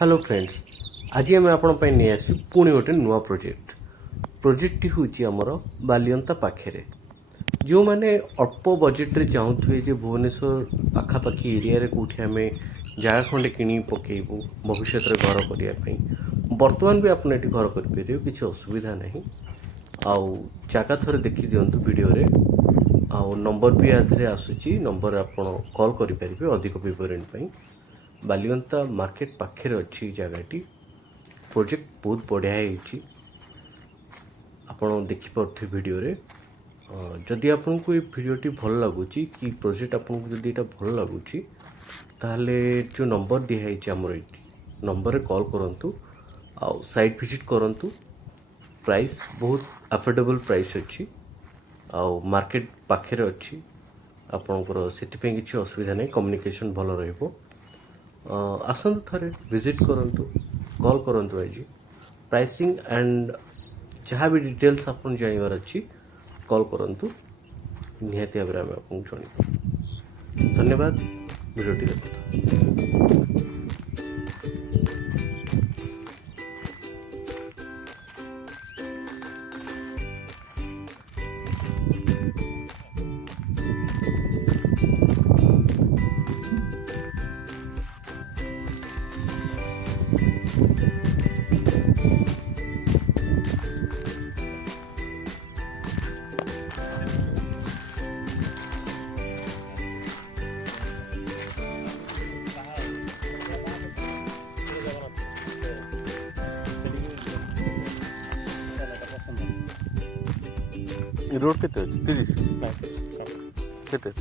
Hello friends, आज आम आपण नहीं आसी पुणी गोटे नुआ प्रोजेक्ट हूँ आमर बालियंता पाखे जो मैंने अल्प बजेट्रे चाहूे जे भुवनेश्वर आखापाखी एरिया कौटी आम जगह खंडे कि पकेबू भविष्य में घर करने बर्तमान भी आपने ये घर करेंगे किसी असुविधा नहीं। आउ जगह थोड़े देखी दिंतु वीडियो रे आउ नंबर भी आधे आसूची नंबर आप कॉल करेंगे अधिक विवरण बालियंता मार्केट पाखे अच्छी जगहटी प्रोजेक्ट बहुत बढ़िया है आपण देखिपे वीडियो रे जदि आपन को ये वीडियोटी भल लगुच कि प्रोजेक्ट आपन को जदि भल लगुच ताहले जो नंबर दिखाई आमर ये नंबर रे कॉल करंतु आउ साइट विजिट करंतु। प्राइस बहुत अफोर्डेबल प्राइस अच्छी आउ मार्केट पाखे अच्छी आपणकर से किसी असुविधा नहीं, कम्युनिकेशन भल रहिबो। आसतु थे विजिट करूँ कॉल करूँ आज प्राइसिंग एंड जहाँ भी डिटेल्स आप जानवर अच्छी कॉल करूँ निहाती भाव में आम आपको जन। धन्यवाद वीडियोटी देखते। रोड के 30 के 25